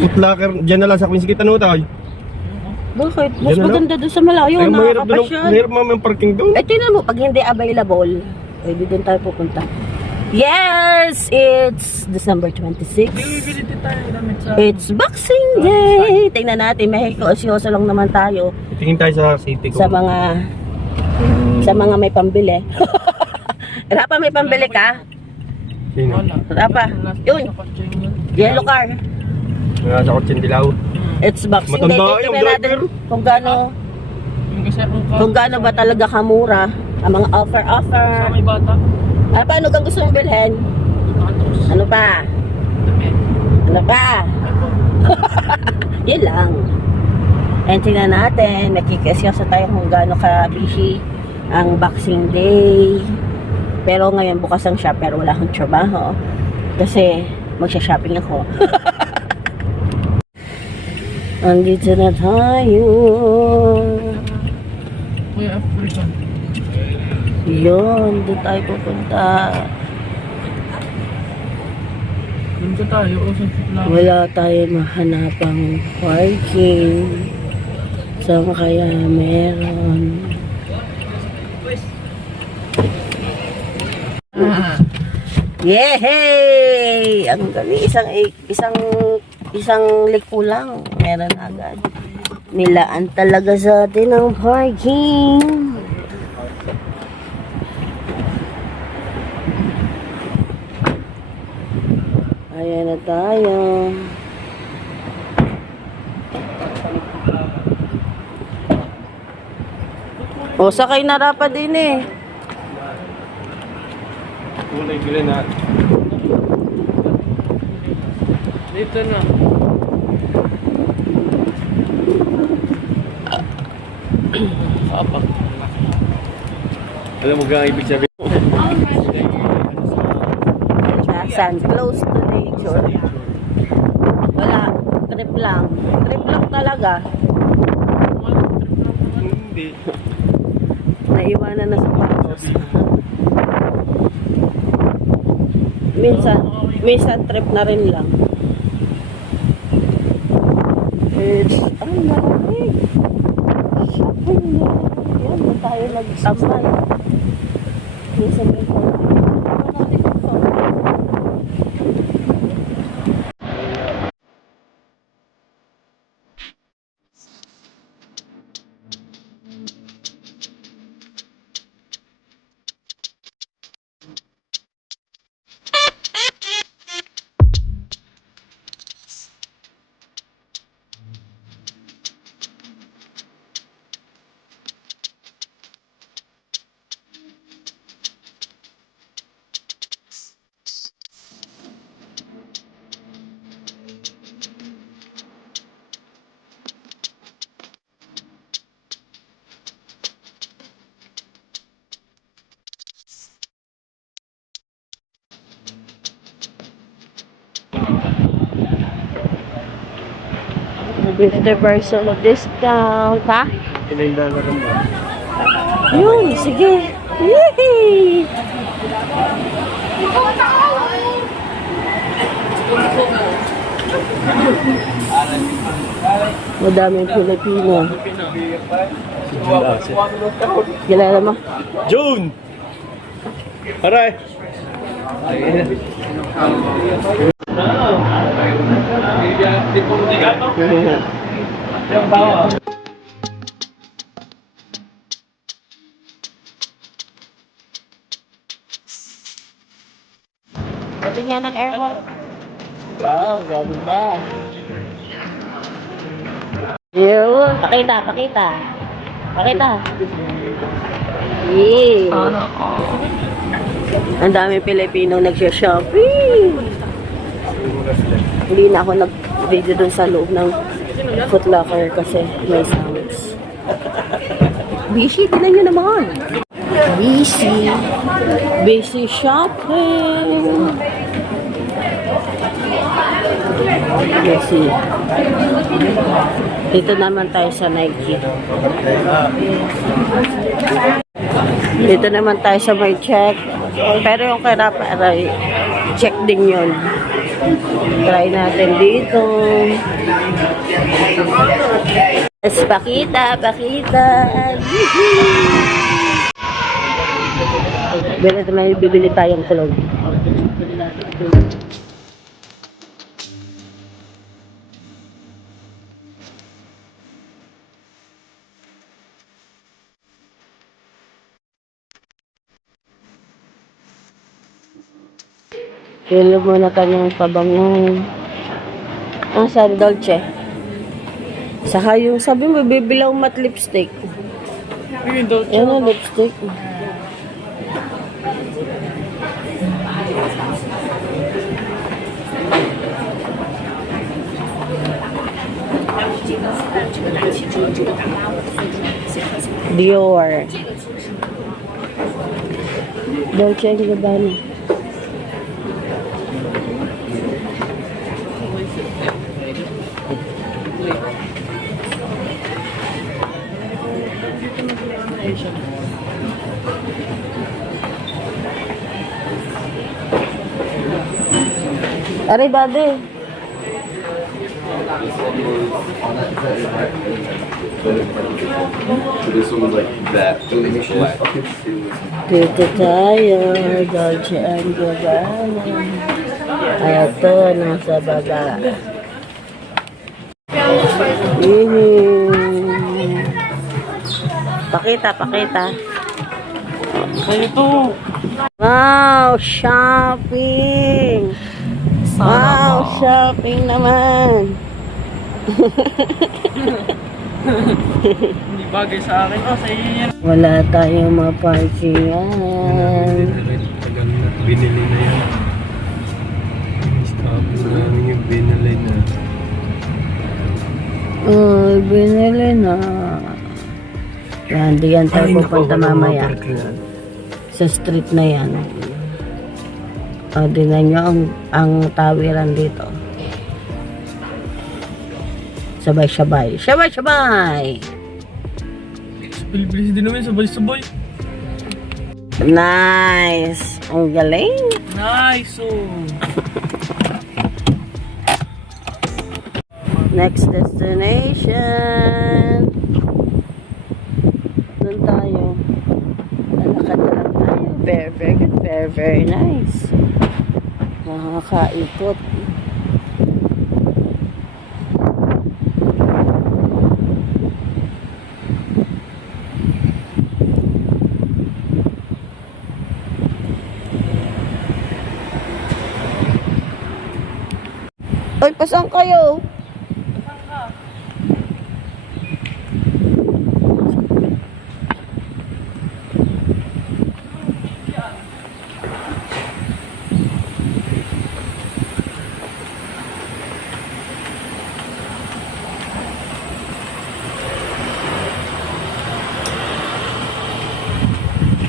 Footlocker, dyan na lang sa Queens kita no tayo. Bakit? Mas Yan na maganda doon sa malayo, Ay, mahirap doon, nakakapasyal. mahirap mami ang parking doon. Eh, tingnan mo, pag hindi available, pwede doon tayo pupunta. Yes! It's December 26. Bili tayo damit sa... It's Boxing Day! Tingnan natin, mahiko-osyoso lang naman tayo Tingin tayo sa city ko. sa mga may pambili. Rapa, may pambili ka? Sino? Rapa, yun, yellow car. Nasa kotsen dilaw. It's Boxing Day. Matanda yung Tingnan natin driver. kung gaano ba talaga kamura ang mga offer. Sa may bata. Ah, paano kang gusto mong bilhin? Ano pa? Ano pa? Yun lang. And tingnan natin, nakikisyoso tayo kung gaano ka-busy ang Boxing Day. Pero ngayon bukas ang shop, pero wala akong trabaho. Kasi magsha-shopping ako. Andito na tayo. Kuya African. Yun, doon tayo pupunta. Doon ka tayo. Wala tayo mahanapang parking. Saan kaya meron? Yehey! Ang galing. Isang liko lang. Meron agad. Nilaan talaga sa atin ang parking. Ayan na tayo. O, sakay na dapat din eh. Kulay bilhin na. Dito na. Apak. Alam mo kang ibig sabihin? Saan? Close to nature. Wala. Trip lang. Trip lang talaga. Hindi. Naiwanan na sa patos. Minsan trip na rin lang. It's ang malamig. Shopping na. Yan, na tayo nagtambay. Minsan rin po. $50% discount, ha? $9 rin ba? Yun, sige. Yehey! Madaming Pilipino. Kilala mo? June! Aray! Ito nga ng airport. Wow, ganda. Yun. Pakita. Pakita. Yeah. Ang dami Pilipino nagsha-shopping. Hindi na ako nag-video dun sa loob ng Footlocker kasi may sounds. Busy, tinan nyo naman. Busy shopping. Busy. Dito naman tayo sa Nike. Dito naman tayo sa may check. Pero yung kay Rapa, check din yun. Try natin dito. Yes, pakita. Bibili tayong kulog. Pili muna kanyang pabangong. Ang San Dolce. Saka yung sabi mo, bibilaw matte lipstick. Yung Dolce. Yan ang lipstick. Dior. Dolce & Gabbana. Aray, bade. So this one was like that. Black. Dito tayo, Dolce & Gabbana. Ito, nasa baba. Pakita. Sa'yo to. Wow, shopping! Wow, shopping naman! Hindi bagay sa akin. Oh, sa'yo yan. Wala tayong maparkingan. Tagal na. Binili na yan. Stop namin yung binili na. Oh, binili na. Yan, diyan tayo pupunta mamaya. Sa street na yan. O, dinan nyo ang tawiran dito. Sabay-sabay. Bilis din naman, sabay-sabay. Nice! Ang galing! Nice, oh. Next destination. Doon tayo. Lalakad na lang tayo. Very good. Very nice. Nakakaikot. Ay, pasan kayo?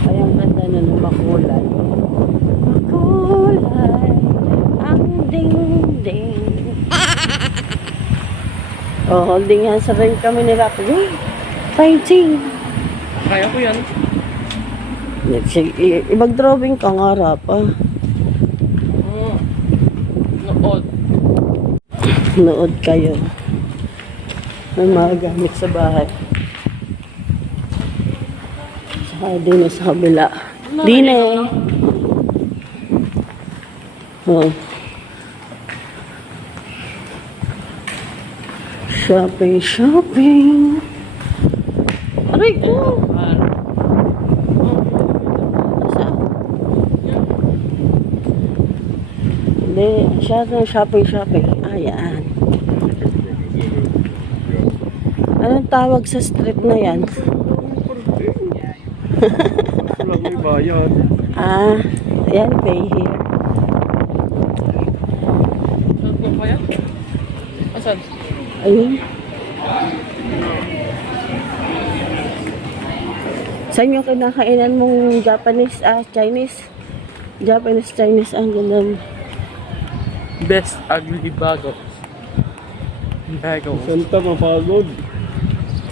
Ay, ang ganda na ng makulay. Makulay, ang ding-ding. Oh, holding hands sa rin kami ni Rapi. Fighting! Kaya ko yan. Ibag-drawing ka nga, Rapa. Oh. Nood. Nood kayo. May mga gamit sa bahay. Saka din sa kabila. Din eh. Oh. Shopping. Aray ko. Asa? Hindi, siya na shopping. Ayan. Anong tawag sa street na yan? Wala may bayad. Ayan, pay here. Saan po kaya? Asan? Ayun. Saan yung kinakainan mong Japanese, Chinese? Chinese, ang ganda. Best ugly bagos. Bagos. Santa mapagod.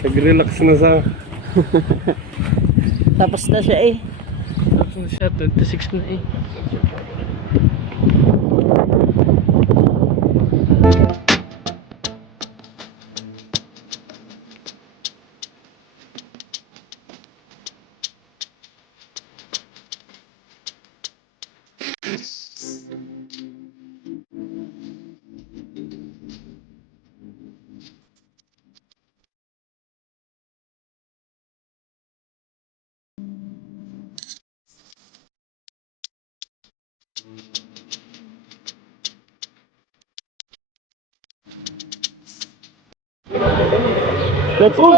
Nag-relax na sa... Tapos na siya eh. Tapos na siya, 26 na eh. Let's go.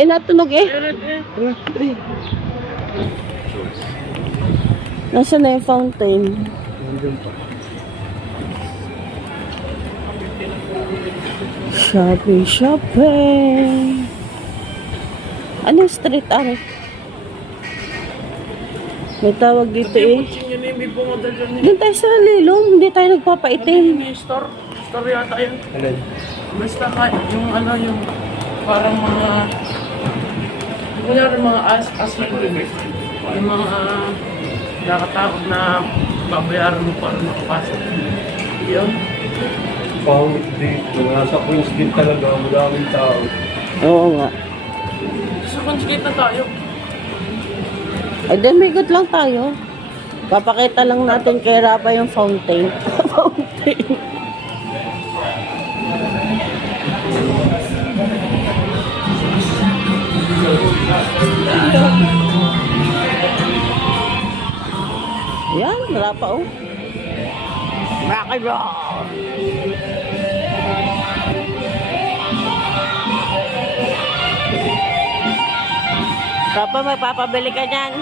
Ay, natunog eh. Nasaan na yung fountain? Nandun pa. Shopping. Ano yung street are? May tawag dito eh. Yun yung may bumadal dyan eh. Doon tayo sa lilong, hindi tayo nagpapaitim. May store. Store yata yun. Alin? Basta yung ano yung parang mga kunyari mga asking yung mga nakatawag na babayaran mo para makapasok. Yun. Pangit dito. Nasa Queens din talaga. Madaming tao. Oo nga. Sa conjugate na tayo. Ay, demigot lang tayo. Papakita lang natin kay Rapa yung fountain. Fountain. Yan, Rapa oh. Rock and roll. Rapa, magpapabili ka dyan.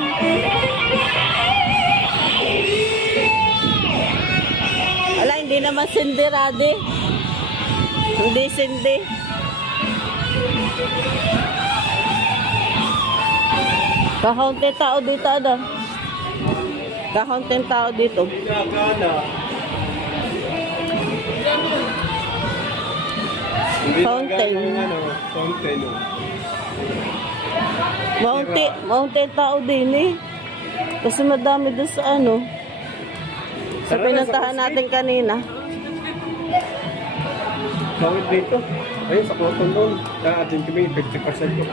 Wala, hindi naman sindi, Radi. Hindi sindi. Kahaunting tao dito, ano? Kahaunting tao dito. Gagana. Fountain. Fountain. Mountain tao din eh. Kasi madami doon sa ano. Sa pinuntahan natin kanina. Bakit dito? Ayun, sa Cotton doon. Atin kami, 50% ko.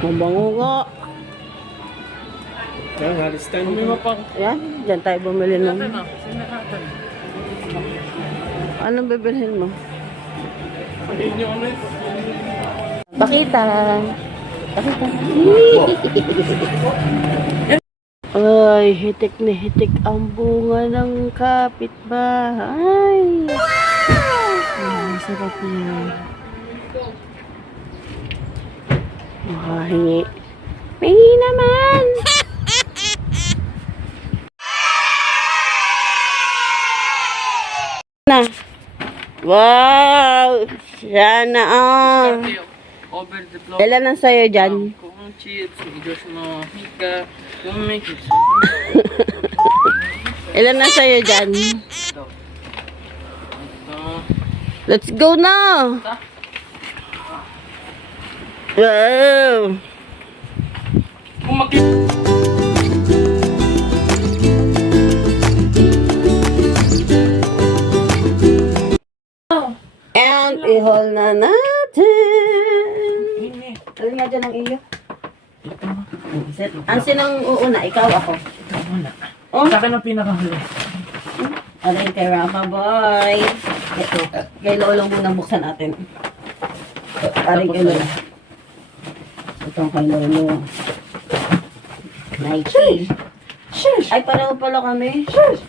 Mabango nga. Yan, halos tayo. Kami mapang Yan, dyan tayo bumili ng... natin ah. Sino natin? Anong bibilhin mo? Ayun yung ano ito. Pakita. Pakita. Ay, hitik na hitik ang bunga ng kapitbahay. Ay, sarap yan. Hingi. Hingi naman. Na. Wow! Sana ah. Over the block. Ilan ang sayo dyan? Kung chips, Diyos mo, hika, kung may chips. Ilan na sa'yo dyan? Ito. Let's go na! Wow! Kung makita. And i-haul na natin! Ini. Alin nga dyan ang iyo? Ang sinang uuna? Ikaw ako? Ito muna. Oh? Sa akin ang pinakahuli. Alin kay Rafa Boy. Ito. Kay Lolo muna buksan natin. Alin kay Lolo. Itong kay Lolo. Nike. Ay, pareho pala kami.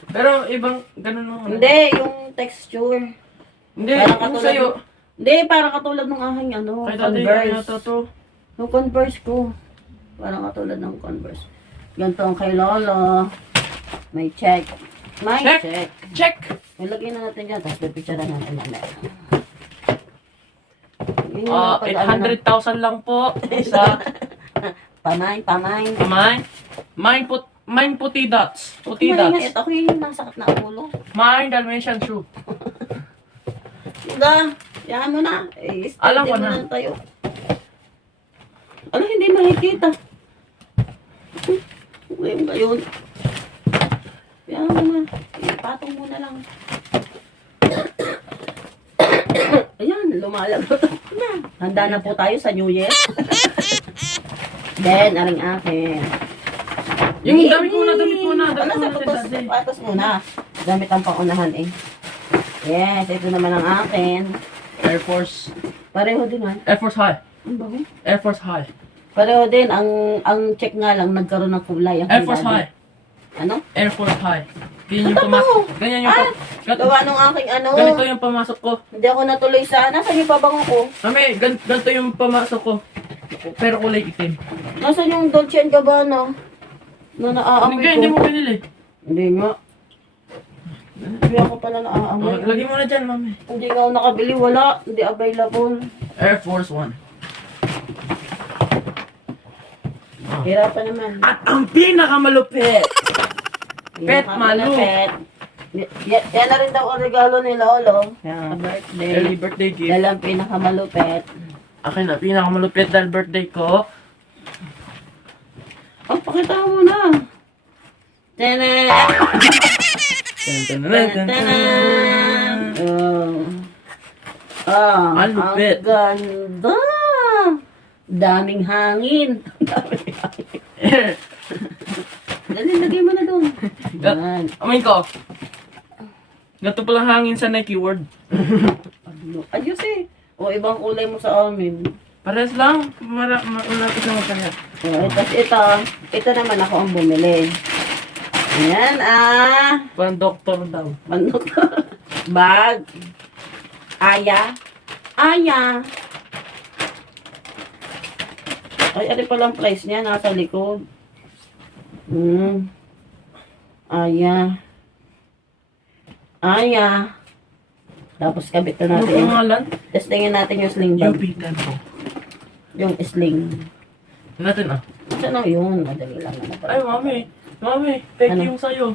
Pero ibang ganun mo. Hindi, yung texture. Hindi, Parang yung katulad sa'yo. Hindi, parang katulad ng aking ano, Kay dati, Converse. ano to? Yung Converse ko. Parang katulad ng Converse. Ganito ang kay Lolo. May check. May Check. check. Check! Ilagay na natin dyan, tapos pipicturean natin mamaya. Yun yung dapat, ano, 800,000 lang po. Isa. Pamay. Mine puti dots. Puti Mainit. dots. Ako yung nasakit na ang ulo. Mine Dalmatian shoe. Diba? Yan mo na. Eh, Alam ko mo na. tayo. Ano, hindi makikita. Ngayon ba yun? Yan mo na. Ipatong mo na lang. Ayan, lumalagot na. Handa na po tayo sa New Year. Then, aring akin. Yung damit muna. Ano sa sapatos muna? Gamit ang pangunahan eh. Yes, ito naman ang akin. Air Force. Pareho din ha. Air Force High. Ang bago. Air Force High. Pareho din, ang check nga lang, nagkaroon ng kulay. Ang Air Force kulay. High. Ano? Air Force High. Ganyan yung pumasok. Ganyan yung Gawa nung aking ano. ganito yung pumasok ko. Hindi ako natuloy sa... Nasaan yung pabango ko? Mami, ganito yung pumasok ko. Pero kulay itim. Nasaan yung Dolce & Gabbana? Na naaamoy ko. Hindi mo binili. Hindi nga. Hindi ako pala naaamoy. Lagay mo na dyan, mami. Hindi nga ako nakabili. Wala. Hindi available. Air Force One. Hirapan naman. At ang pinakamalupit. Pet Malu. Pet. Yan na rin daw ang regalo ni Lolo. Sa birthday. Early birthday gift. Yan lang pinakamalupit. Akin na, pinakamalupit dahil birthday ko. Oh, pakita mo na. Tene! Ang lupit. Ang ganda. Daming hangin. Dali, lagay mo na doon. Yan. Amin ko. Gato palang hangin sa Nike Word. Ayos eh. O, ibang kulay mo sa amin. Pares lang. Malapit na magkaya. O, tapos ito naman ako ang bumili. Ayan, Parang doktor daw. manok. Bag. Aya. Ay, ano palang price niya? Nasa likod. Aya. Tapos kabit na Ano natin. pangalan? Testingin natin yung sling bag. UP Tempo. Yung sling. Natin ah. Saan na yun? Madali lang naman. Ay, mami. Mami, take Ano? yung sayo.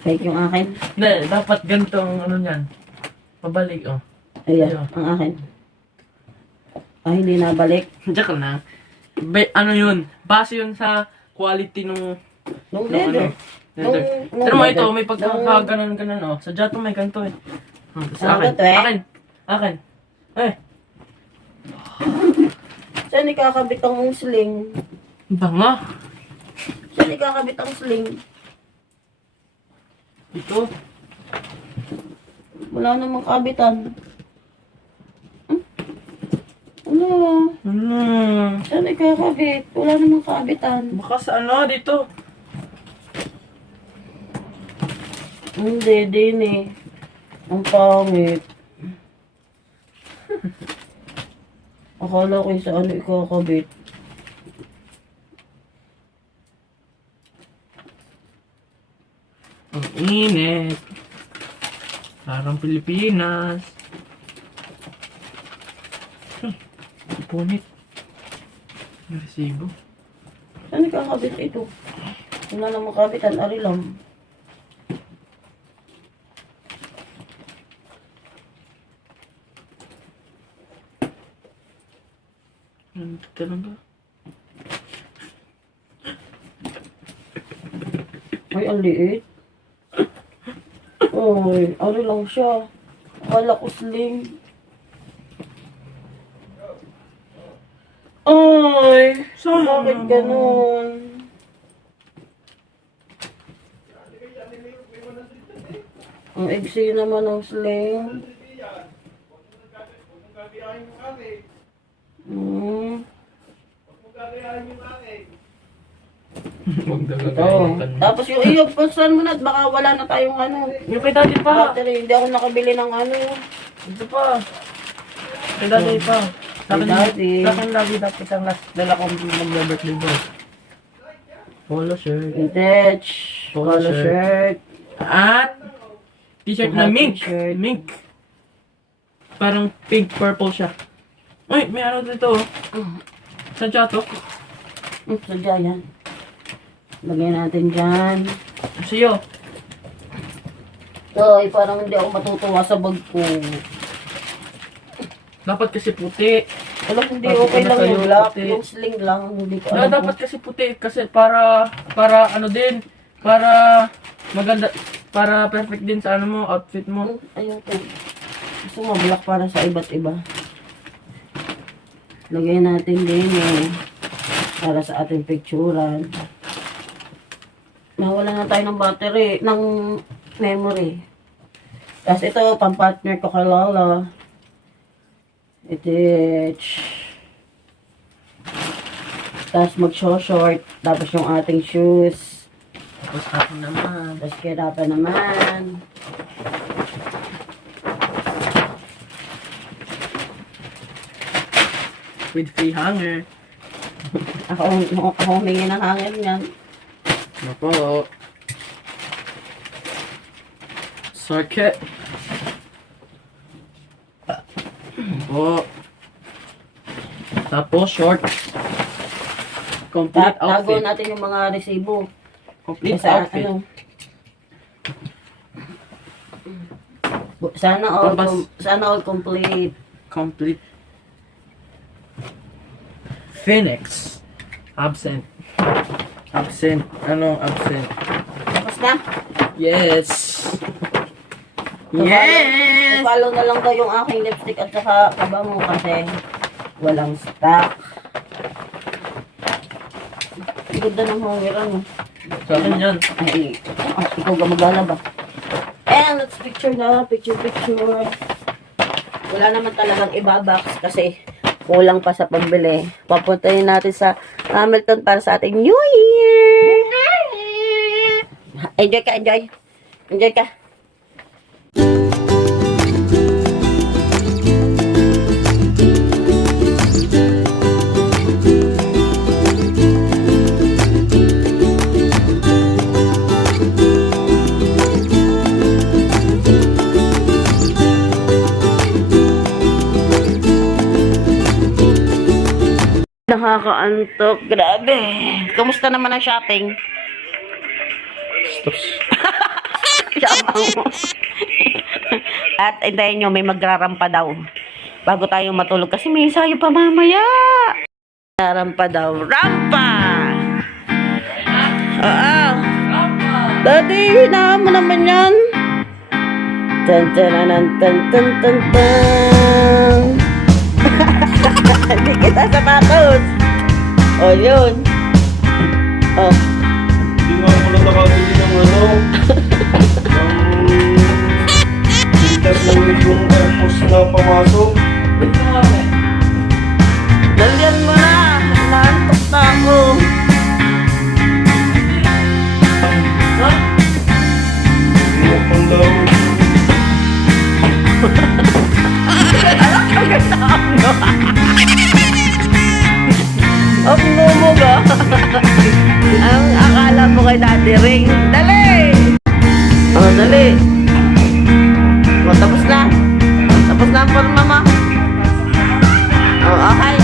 Fake yung akin. Hindi, dapat ganitong ano yan. Pabalik oh. Ayan, ang akin. Ay, hindi nabalik. Diyan ka na. Ano yun? Base yun sa quality nung... Nung nung leather. leather. Nung Pero mo leather. ito, may pagkakaganon-ganon oh. Sa Jato may ganito eh. Sa Ano akin. to, eh? Akin. Eh, Saan ikakabit ang sling? banga. Saan ikakabit ang sling? Ito. Wala namang kabitan. Ano? Saan ikakabit? Wala namang kabitan. Baka sa ano, dito. Hindi, din eh. Ang pangit. Akala ko yung sa ano ikakabit. Ang init. Parang Pilipinas. Punit. May resibo. Saan ikakabit ito? Wala namang kabitan. Ari lang. Ano talaga? Ay, ang liit. Ay, ari lang siya. Akala ko sling. Ay, bakit ganun? Ang iksi naman ng sling. Tapos yung iyo, pasan mo na at baka wala na tayong ano. Yung kay daddy pa. Battery, hindi ako nakabili ng ano. Ito pa. Kay daddy pa. Sa Kay akin, daddy. sa akin lagi dapat ang last dala kong mag-birthday boy. Polo shirt. Vintage, polo shirt. At t-shirt na Lahat mink. t-shirt. Mink. Parang pink purple siya. Uy, may ano dito oh. Sa Jato. Sadya yan. Lagyan natin dyan. Siyo. Ay, parang hindi ako matutuwa sa bag ko. Dapat kasi puti. Alam, hindi Bakit okay ka lang yung nakayo, black. puti? Yung sling lang. Hindi ko No, alam dapat kasi puti kasi para ano din, para maganda, para perfect din sa ano mo, outfit mo. Ayoko. Gusto mo black para sa iba't iba. Lagyan natin din para sa ating picturean. Nawala na tayo ng battery, ng memory. Tapos ito, pang-partner ko kay Lola. Ito. Tapos mag-short. Tapos yung ating shoes. Tapos ako naman. Tapos kirapan naman. With free hanger. Ako humingi ng hangin yan. Ano po? Circuit. Po. Tapos short. Complete Tago outfit. natin yung mga resibo. Complete Sa outfit. ano. Sana all, Tapos- sana all complete. Complete. Phoenix. Absent. Absent. Anong absent? Tapos na. Yes. Yes! Yes! Follow na lang daw yung aking lipstick at saka kabango kasi walang stock. Ganda ng hanger ano. Saan yan? Ay, ikaw ka maglalaba. And let's picture na. Picture. Wala naman talagang ibabox kasi kulang pa sa pambili. Papuntahin natin sa Hamilton para sa ating New Year! Enjoy ka, enjoy. Enjoy ka. Nakakaantok. Grabe. Kumusta naman ang shopping? Yabang mo. At hintayin nyo, may magrarampa daw. Bago tayo matulog. Kasi may ensayo pa mamaya. Rampa daw. Rampa! Oo. Daddy, hinaan mo naman yan. Tan tan tan tan tan tan. Hindi kita sapatos. O, yun. Oh. Hindi nga ako nakakabili ng ano. Ng pintas ng yung airpods na pamasok. Dalian mo na. Naantok na ako. Hindi mo pang daw. Ang mo ba? Ang akala mo kay Daddy Ring. Dali! Oh, dali. Oh, tapos na. Tapos na ang forma mo. Oh, okay.